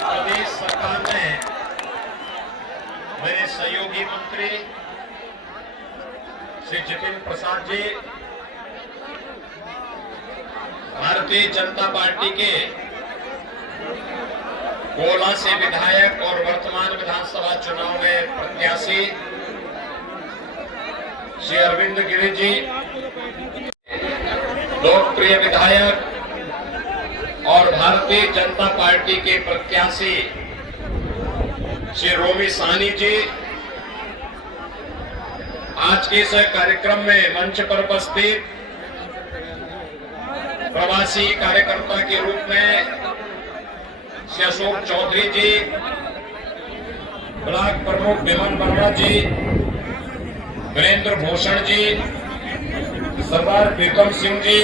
प्रदेश सरकार ने मेरे सहयोगी मंत्री श्री जितिन प्रसाद जी, भारतीय जनता पार्टी के गोला से विधायक और वर्तमान विधानसभा चुनाव में प्रत्याशी श्री अरविंद गिरी जी, लोकप्रिय विधायक और भारतीय जनता पार्टी के प्रत्याशी श्री रोमी साहनी जी, आज के इस कार्यक्रम में मंच पर उपस्थित प्रवासी कार्यकर्ता के रूप में श्री अशोक चौधरी जी, ब्लॉक प्रमुख विमल वर्मा जी, वीरेंद्र भूषण जी, सरदार प्रीतम सिंह जी,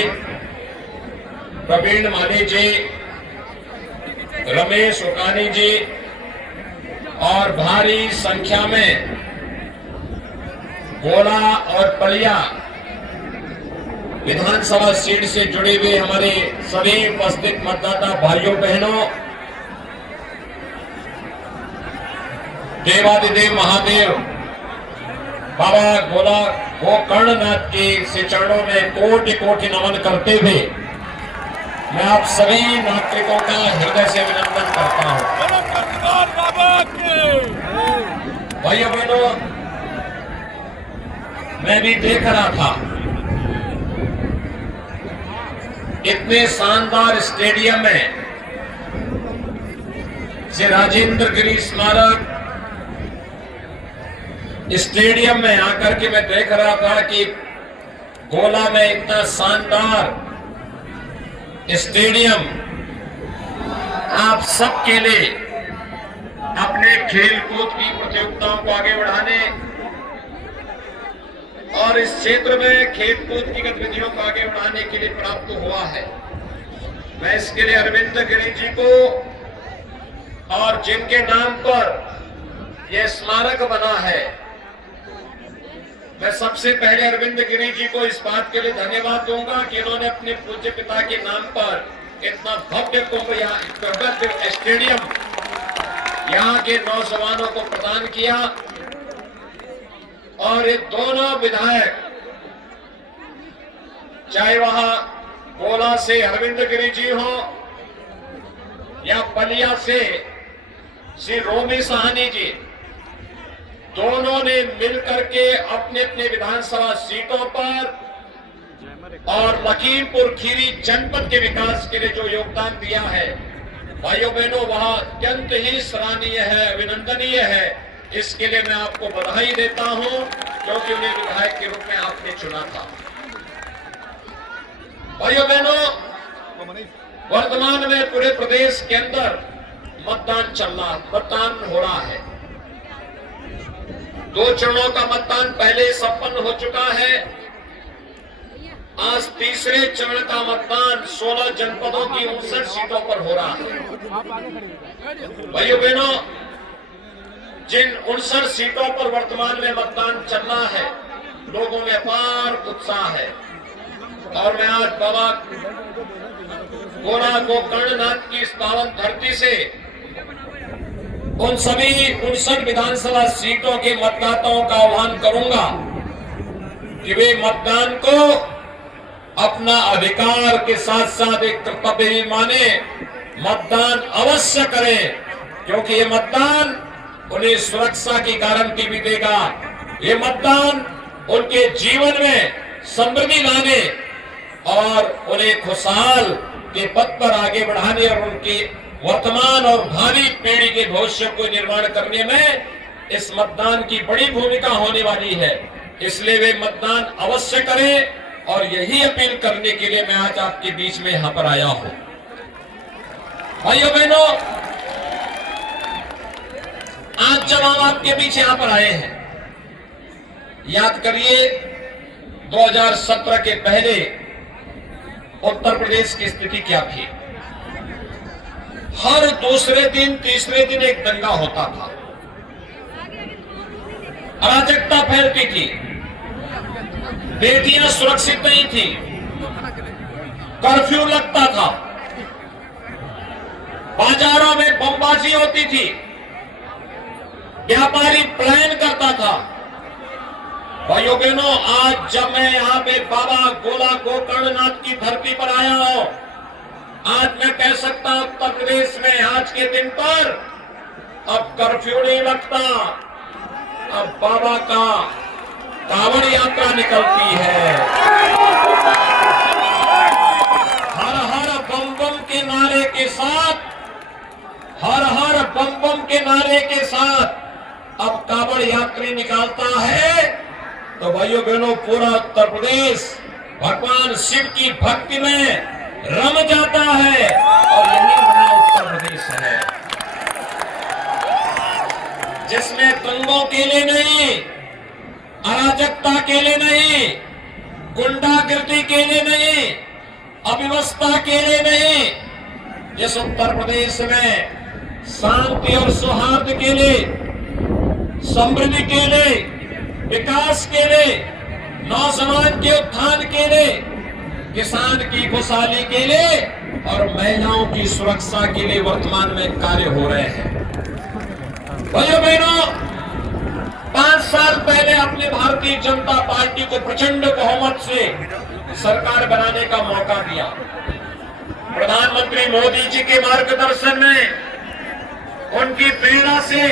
प्रवीण माली जी, रमेश उकानी जी और भारी संख्या में गोला और पलिया विधानसभा सीट से जुड़े हुए हमारे सभी उपस्थित मतदाता भाइयों बहनों, देवादिदेव महादेव बाबा गोला गोकर्णनाथ के श्री चरणों में कोटि कोटि नमन करते हुए मैं आप सभी नागरिकों का हृदय से अभिनंदन करता हूं। भाइयों बहनों, मैं भी देख रहा था इतने शानदार स्टेडियम में श्री राजेंद्र गिरी स्मारक स्टेडियम में आकर के मैं देख रहा था कि गोला में इतना शानदार स्टेडियम आप सबके लिए अपने खेल कूद की प्रतियोगिताओं को आगे बढ़ाने और इस क्षेत्र में खेल कूद की गतिविधियों को आगे बढ़ाने के लिए प्राप्त हुआ है। मैं इसके लिए अरविंद गिरी जी को और जिनके नाम पर यह स्मारक बना है, मैं सबसे पहले अरविंद गिरी जी को इस बात के लिए धन्यवाद दूंगा कि इन्होंने अपने पूज्य पिता के नाम पर इतना भव्य कुंभ स्टेडियम यहाँ के नौजवानों को प्रदान किया। और ये दोनों विधायक, चाहे वहां गोला से अरविंद गिरी जी हो या बलिया से श्री रोमी साहनी जी, दोनों ने मिलकर के अपने अपने विधानसभा सीटों पर और लखीमपुर खीरी जनपद के विकास के लिए जो योगदान दिया है, भाइयों बहनों, वह अत्यंत ही सराहनीय है, अभिनंदनीय है। इसके लिए मैं आपको बधाई देता हूं, क्योंकि उन्हें विधायक के रूप में आपने चुना था। भाइयों बहनों, वर्तमान में पूरे प्रदेश के अंदर मतदान हो रहा है। 2 चरणों का मतदान पहले संपन्न हो चुका है। आज तीसरे चरण का मतदान 16 जनपदों की 59 सीटों पर हो रहा है। भाइयों बहनों, जिन 59 सीटों पर वर्तमान में मतदान चल रहा है, लोगों में अपार उत्साह है। और मैं आज बाबा गोला गोकर्णनाथ की इस पावन धरती से उन सभी 59 विधानसभा सीटों के मतदाताओं का आह्वान करूंगा कि वे मतदान को अपना अधिकार के साथ साथ एक कर्तव्य भी माने, मतदान अवश्य करें, क्योंकि ये मतदान उन्हें सुरक्षा की गारंटी भी देगा। ये मतदान उनके जीवन में समृद्धि लाने और उन्हें खुशहाल के पथ पर आगे बढ़ाने और उनकी वर्तमान और भावी पीढ़ी के भविष्य को निर्माण करने में इस मतदान की बड़ी भूमिका होने वाली है। इसलिए वे मतदान अवश्य करें, और यही अपील करने के लिए मैं आज आपके बीच में यहां पर आया हूं। भाइयों बहनों, आज जब हम आपके बीच यहां पर आए हैं, याद करिए 2017 के पहले उत्तर प्रदेश की स्थिति क्या थी। हर दूसरे दिन तीसरे दिन एक दंगा होता था, अराजकता फैलती थी, बेटियां सुरक्षित नहीं थी, कर्फ्यू लगता था, बाजारों में बमबाजी होती थी, व्यापारी प्लान करता था। भाइयों बहनों, आज जब मैं यहाँ पे बाबा गोला गोकर्णनाथ की धरती पर आया हूं, आज मैं कह सकता हूं उत्तर प्रदेश में आज के दिन पर अब कर्फ्यू नहीं लगता, अब बाबा का कांवड़ यात्रा निकलती है। हर हर बम बम के नारे के साथ, हर हर बम बम के नारे के साथ अब कांवड़ यात्री निकालता है। तो भाइयों बहनों, पूरा उत्तर प्रदेश भगवान शिव की भक्ति में रम जाता है और यही हमारा उत्तर प्रदेश है, जिसमें दंगों के लिए नहीं, अराजकता के लिए नहीं, गुंडागर्दी के लिए नहीं, अव्यवस्था के लिए नहीं, जिस उत्तर प्रदेश में शांति और सौहार्द के लिए, समृद्धि के लिए, विकास के लिए, नौजवान के उत्थान के लिए, किसान की खुशहाली के लिए और महिलाओं की सुरक्षा के लिए वर्तमान में कार्य हो रहे हैं। भाइयों बहनों, 5 साल पहले अपने भारतीय जनता पार्टी को प्रचंड बहुमत से सरकार बनाने का मौका दिया। प्रधानमंत्री मोदी जी के मार्गदर्शन में, उनकी प्रेरणा से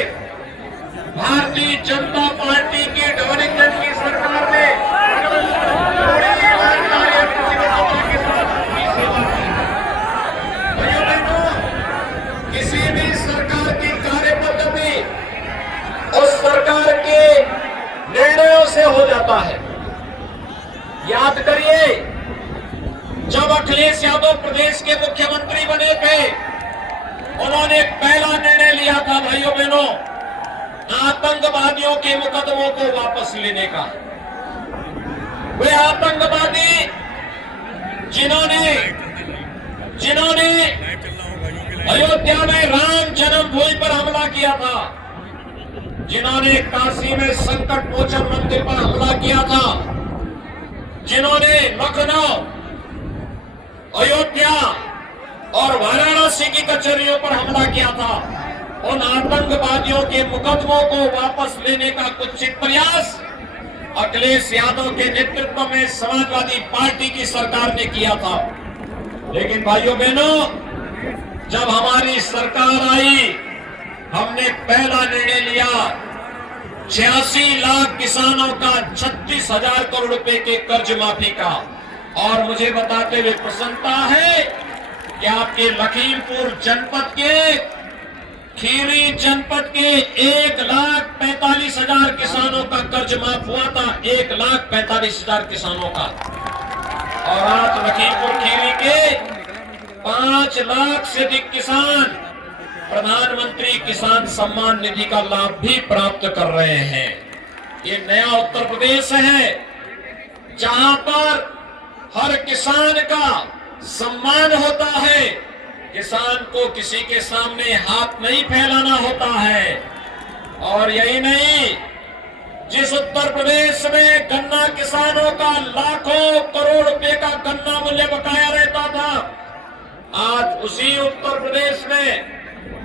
भारतीय जनता पार्टी की डबल इंजन की सरकार ने किसी भी सरकार की कार्य पद्धति उस सरकार के निर्णयों से हो जाता है। याद करिए, जब अखिलेश यादव प्रदेश के मुख्यमंत्री बने थे, उन्होंने पहला निर्णय लिया था भाइयों बहनों, आतंकवादियों के मुकदमों को वापस लेने का। वे आतंकवादी जिन्होंने अयोध्या में राम जन्मभूमि पर हमला किया था, जिन्होंने काशी में संकट मोचन मंदिर पर हमला किया था, जिन्होंने लखनऊ, अयोध्या और वाराणसी की कचहरियों पर हमला किया था, उन आतंकवादियों के मुकदमों को वापस लेने का कुत्सित प्रयास अखिलेश यादव के नेतृत्व में समाजवादी पार्टी की सरकार ने किया था। लेकिन भाइयों बहनों, जब हमारी सरकार आई, हमने पहला निर्णय लिया 86 लाख किसानों का 36,000 करोड़ रुपए के कर्ज माफी का। और मुझे बताते हुए प्रसन्नता है कि आपके लखीमपुर जनपद के, खीरी जनपद के 1,45,000 किसानों का कर्ज माफ हुआ था, 1,45,000 किसानों का। और आज लखीमपुर खीरी के 5 लाख से अधिक किसान प्रधानमंत्री किसान सम्मान निधि का लाभ भी प्राप्त कर रहे हैं। ये नया उत्तर प्रदेश है, जहां पर हर किसान का सम्मान होता है, किसान को किसी के सामने हाथ नहीं फैलाना होता है। और यही नहीं, जिस उत्तर प्रदेश में गन्ना किसानों का लाखों करोड़ रुपए का गन्ना मूल्य बकाया रहता था, आज उसी उत्तर प्रदेश में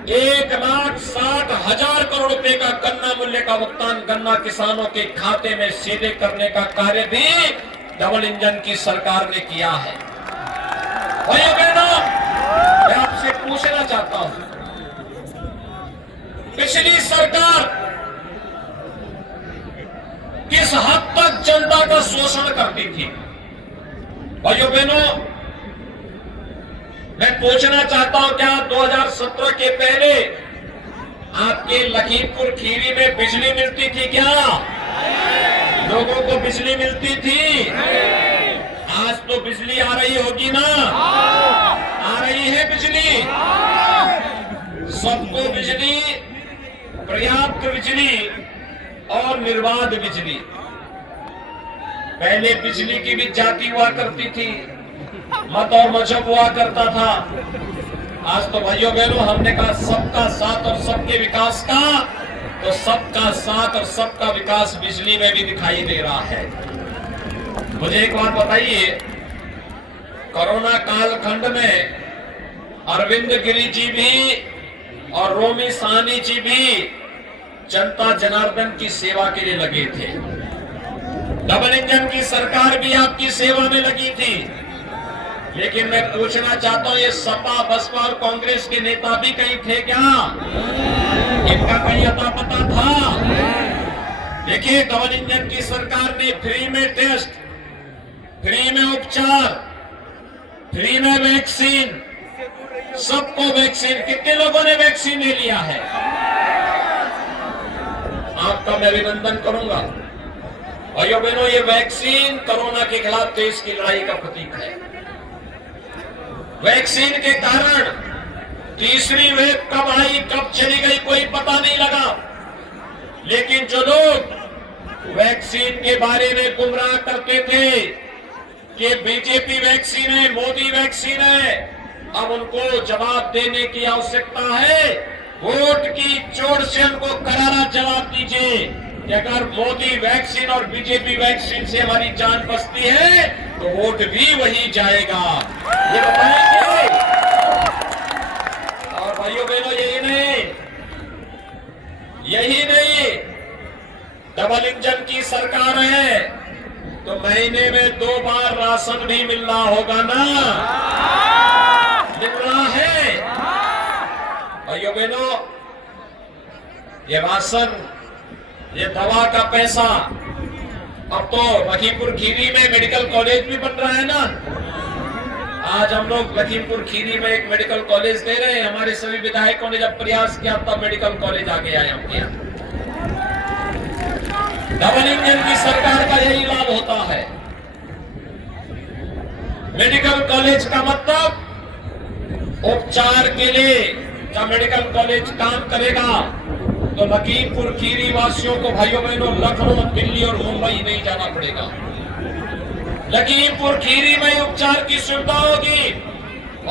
1,60,000 करोड़ रुपए का गन्ना मूल्य का भुगतान गन्ना किसानों के खाते में सीधे करने का कार्य भी डबल इंजन की सरकार ने किया है। भाइयों बहनों, मैं आपसे पूछना चाहता हूं, पिछली सरकार किस हद तक जनता का शोषण करती थी? भाइयों बहनों, मैं पूछना चाहता हूं, क्या 2017 के पहले आपके लखीमपुर खीरी में बिजली मिलती थी? क्या लोगों को बिजली मिलती थी? आज तो बिजली आ रही होगी ना? आ रही है बिजली, सबको बिजली, पर्याप्त बिजली और निर्बाध बिजली। पहले बिजली की भी जाति हुआ करती थी, मत और मजहब हुआ करता था। आज तो भाइयों बहनों, हमने कहा सबका साथ और सबके विकास का, तो सबका साथ और सबका विकास बिजली में भी दिखाई दे रहा है। मुझे एक बात बताइए, कोरोना कालखंड में अरविंद गिरी जी भी और रोमी साहनी जी भी जनता जनार्दन की सेवा के लिए लगे थे। डबल इंजन की सरकार भी आपकी सेवा में लगी थी। लेकिन मैं पूछना चाहता हूं, ये सपा बसपा और कांग्रेस के नेता भी कहीं थे क्या? इनका कहीं अता पता था? देखिए, डबल इंजन की सरकार ने फ्री में टेस्ट, फ्री में उपचार, फ्री में वैक्सीन, सबको वैक्सीन, कितने लोगों ने वैक्सीन ले लिया है? आपका मैं अभिनंदन करूंगा। भाइयों बहनों, ये वैक्सीन कोरोना के खिलाफ देश की लड़ाई का प्रतीक है। वैक्सीन के कारण तीसरी वेव कब आई, कब चली गई, कोई पता नहीं लगा। लेकिन जो लोग वैक्सीन के बारे में गुमराह करते थे कि बीजेपी वैक्सीन है, मोदी वैक्सीन है, अब उनको जवाब देने की आवश्यकता है। वोट की चोट से उनको करारा जवाब दीजिए कि अगर मोदी वैक्सीन और बीजेपी वैक्सीन से हमारी जान बचती है तो वोट भी वही जाएगा, ये बताएंगे। और भाइयों बहनों, यही नहीं, डबल इंजन की सरकार है तो महीने में 2 बार राशन भी मिल रहा होगा ना? मिल रहा है। भाइयों बहनों, ये राशन, ये दवा का पैसा, अब तो लखीमपुर खीरी में मेडिकल कॉलेज भी बन रहा है ना। आज हम लोग लखीमपुर खीरी में एक मेडिकल कॉलेज दे रहे हैं। हमारे सभी विधायकों ने जब प्रयास किया तब मेडिकल कॉलेज आगे आए हम यहाँ। डबल इंजन की सरकार का यही लाभ होता है। मेडिकल कॉलेज का मतलब उपचार के लिए जब मेडिकल कॉलेज काम करेगा तो लखीमपुर खीरी वासियों को, भाइयों बहनों, लखनऊ, दिल्ली और मुंबई नहीं जाना पड़ेगा। लखीमपुर खीरी में उपचार की सुविधा होगी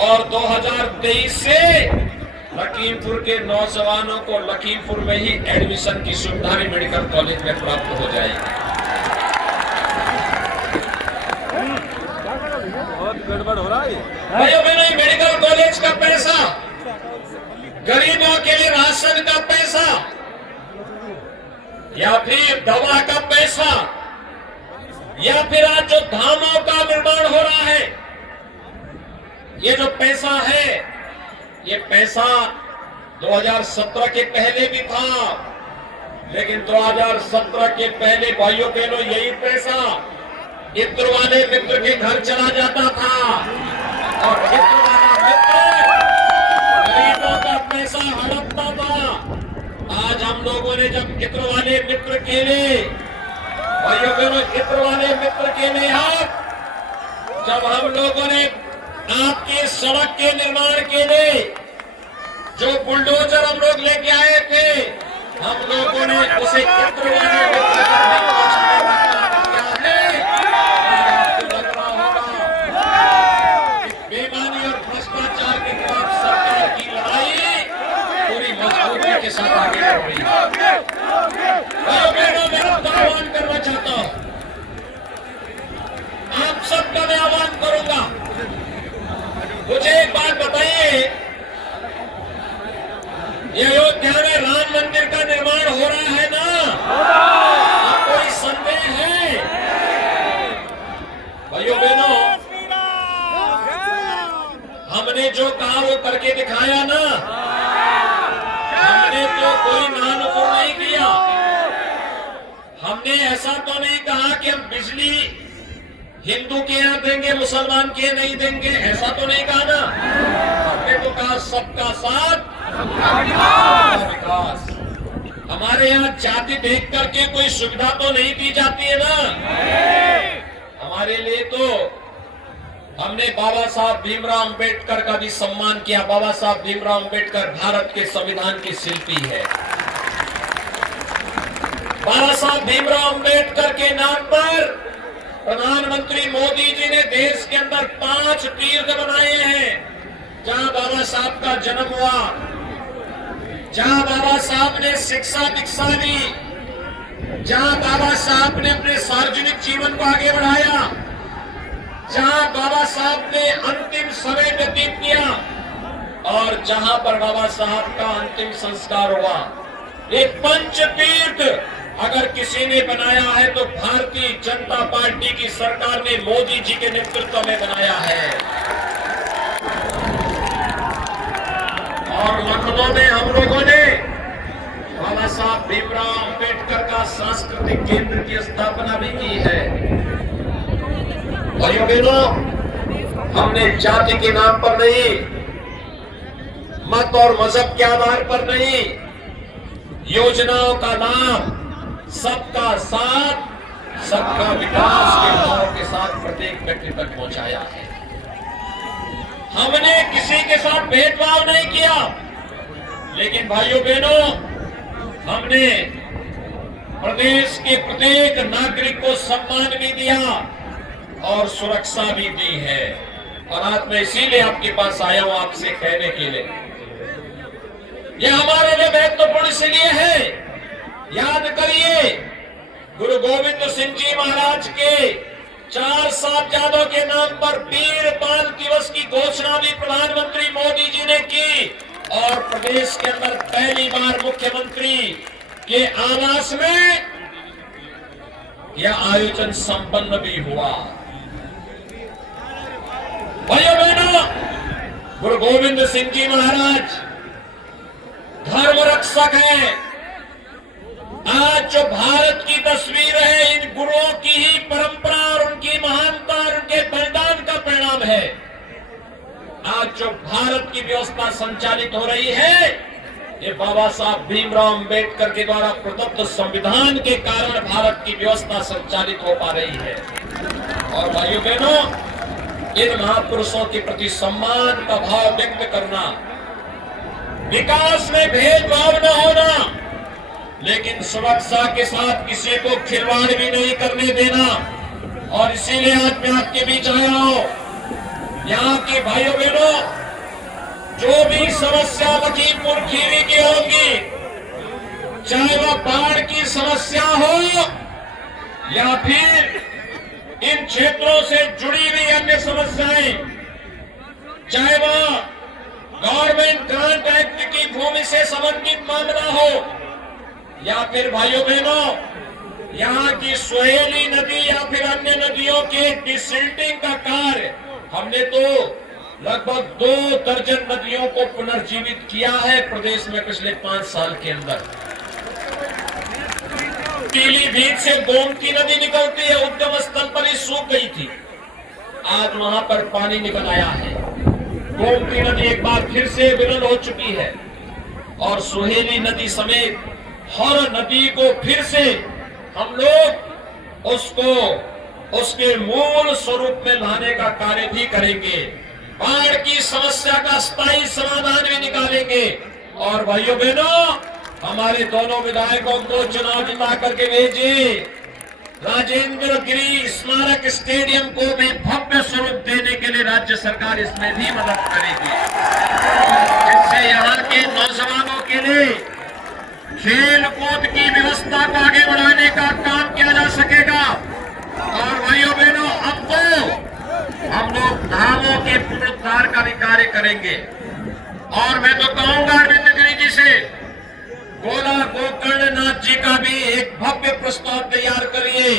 और 2023 से लखीमपुर के नौजवानों को लखीमपुर में ही एडमिशन की सुविधा भी मेडिकल कॉलेज में प्राप्त हो जाएगी। बहुत गड़बड़ हो रहा है। भाइयों बहनों, मेडिकल कॉलेज का पैसा, गरीबों के लिए राशन का पैसा या फिर दवा का पैसा या फिर आज जो धामों का निर्माण हो रहा है, ये जो पैसा है, ये पैसा 2017 के पहले भी था। लेकिन 2017 के पहले भाइयों बहनों यही पैसा इत्र वाले मित्र के घर चला जाता था और इत्र वाला मित्र गरीबों का पैसा हड़पता था। आज हम लोगों ने जब इत्र वाले मित्र के लिए, भाइयों बहनों, इत्र वाले मित्र के लिए जब हम लोगों ने आपके सड़क के निर्माण के लिए जो बुलडोजर हम लोग लेके आए थे, हम लोगों ने उसे इत्र वाले मित्र तक पहुंचाने का काम किया है। आपको लग रहा होगा बेईमानी और भ्रष्टाचार के खिलाफ सरकार की लड़ाई पूरी मजबूती के साथ आगे बढ़ रही है। मैं आह्वान करना चाहता हूं, आप सबका मैं आह्वान करूंगा, मुझे एक बात बताइए, ये अयोध्या में राम मंदिर का निर्माण हो रहा है ना? कोई संदेह है? भाइयों बहनों, हमने जो कहा वो करके दिखाया ना। हमने तो कोई नानुपुर नहीं किया। हमने ऐसा तो नहीं कहा कि हम बिजली हिंदू के यहाँ देंगे, मुसलमान के नहीं देंगे, ऐसा तो नहीं कहा ना। हमने तो कहा सबका साथ, सबका विकास। हमारे यहाँ जाति देख करके कोई सुविधा तो नहीं दी जाती है ना। हमारे लिए तो हमने बाबा साहब भीमराव अंबेडकर का भी सम्मान किया। बाबा साहब भीमराव अंबेडकर भारत के संविधान के शिल्पी है। बाबा साहब भीमराव अंबेडकर के नाम पर प्रधानमंत्री मोदी जी ने देश के अंदर 5 तीर्थ बनाए हैं, जहां बाबा साहब का जन्म हुआ, जहां बाबा साहब ने शिक्षा दीक्षा दी, जहां बाबा साहब ने अपने सार्वजनिक जीवन को आगे बढ़ाया। जहां बाबा साहब ने अंतिम समय व्यतीत किया और जहां पर बाबा साहब का अंतिम संस्कार हुआ। एक पंच तीर्थ अगर किसी ने बनाया है तो भारतीय जनता पार्टी की सरकार ने मोदी जी के नेतृत्व में बनाया है। और लखनऊ में हम लोगों ने बाबा साहब भीमराव अंबेडकर का सांस्कृतिक केंद्र की स्थापना भी की है। भाइयों बहनों, हमने जाति के नाम पर नहीं, मत और मजहब के आधार पर नहीं, योजनाओं का नाम सबका साथ सबका विकास के भाव के साथ प्रत्येक व्यक्ति तक पहुंचाया है। हमने किसी के साथ भेदभाव नहीं किया, लेकिन भाइयों बहनों, हमने प्रदेश के प्रत्येक नागरिक को सम्मान भी दिया और सुरक्षा भी दी है। और आज मैं इसीलिए आपके पास आया हूं आपसे कहने के लिए, यह हमारे लिए महत्वपूर्ण इसलिए है। याद करिए, गुरु गोविंद सिंह जी महाराज के 4 साहबजादों के नाम पर वीर बाल दिवस की घोषणा भी प्रधानमंत्री मोदी जी ने की और प्रदेश के अंदर पहली बार मुख्यमंत्री के आवास में यह आयोजन संपन्न भी हुआ। भाइयों बहनों, गुरु गोविंद सिंह जी महाराज धर्म रक्षक है। आज जो भारत की तस्वीर है, इन गुरुओं की ही परंपरा और उनकी महानता और उनके बलिदान का परिणाम है। आज जो भारत की व्यवस्था संचालित हो रही है, ये बाबा साहब भीमराव अंबेडकर के द्वारा प्रदत्त संविधान के कारण भारत की व्यवस्था संचालित हो पा रही है। और भाइयों बहनों, इन महापुरुषों के प्रति सम्मान का भाव व्यक्त करना, विकास में भेदभाव न होना, लेकिन सुरक्षा के साथ किसी को खिलवाड़ भी नहीं करने देना। और इसीलिए आज मैं आपके बीच आया हूं। यहाँ के भाइयों बहनों, जो भी समस्या लखीमपुर खीरी की होगी, चाहे वह बाढ़ की समस्या हो या फिर इन क्षेत्रों से जुड़ी हुई अन्य समस्याएं, चाहे वह गवर्नमेंट ग्रांट एक्ट की भूमि से संबंधित मामला हो या फिर भाइयों बहनों यहाँ की सोहेली नदी या फिर अन्य नदियों के डिसिल्टिंग का कार्य, हमने तो लगभग 2 दर्जन नदियों को पुनर्जीवित किया है प्रदेश में पिछले 5 साल के अंदर। पीलीभीत से गोमती नदी निकलती है, उद्गम स्थल पर ही सूख गई थी, आज वहां पर पानी निकल आया है। गोमती नदी एक बार फिर से विरल हो चुकी है और सोहेली नदी समेत हर नदी को फिर से हम लोग उसको उसके मूल स्वरूप में लाने का कार्य भी करेंगे। बाढ़ की समस्या का स्थायी समाधान भी निकालेंगे। और भाइयों बहनों, हमारे दोनों विधायकों को चुनाव जिता करके भेजिए। राजेंद्र गिरी स्मारक स्टेडियम को भी भव्य स्वरूप देने के लिए राज्य सरकार इसमें भी मदद करेगी, जिससे यहाँ के नौजवानों के लिए खेल कूद की व्यवस्था को आगे बढ़ाने का काम किया जा सकेगा। और भाइयों बहनों, अब तो हम लोग धामों के पुनरुद्धार का भी कार्य करेंगे। और मैं तो कहूंगा अरविंद गिरी जी से, गोला गोकर्णनाथ जी का भी एक भव्य प्रस्ताव तैयार करिए।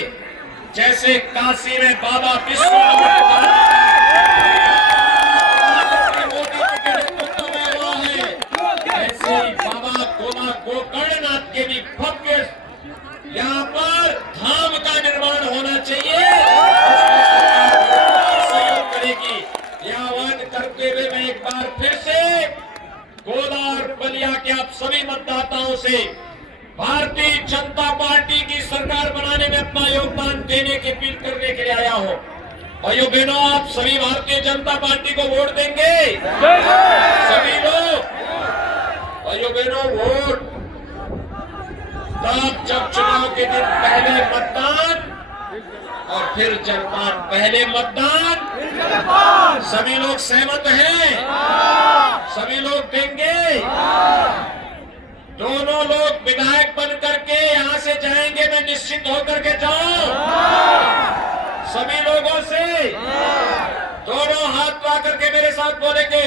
जैसे काशी में बाबा विश्वनाथ मोदी जी के नेतृत्व में हुआ है, ऐसे ही बाबा गोला गोकर्णनाथ के भी भव्य यहाँ पर धाम का निर्माण होना चाहिए, सहयोग करेगी। यह आह्वान करते हुए मैं एक बार फिर से गोला और बलिया के आप सभी मतदाताओं से भारतीय जनता पार्टी की सरकार बनाने में अपना योगदान देने की अपील करने के लिए आया हूं। भाइयों बहनों, आप सभी भारतीय जनता पार्टी को वोट देंगे? सभी लोग भाइयों बहनों, वोट तब जब चुनाव के दिन पहले मतदान और फिर जलपान। पहले मतदान, सभी लोग सहमत हैं? सभी लोग देंगे? दोनों लोग विधायक बन करके यहां से जाएंगे, मैं निश्चित होकर के जाऊं? सभी लोगों से दोनों हाथ पा करके मेरे साथ बोलेंगे,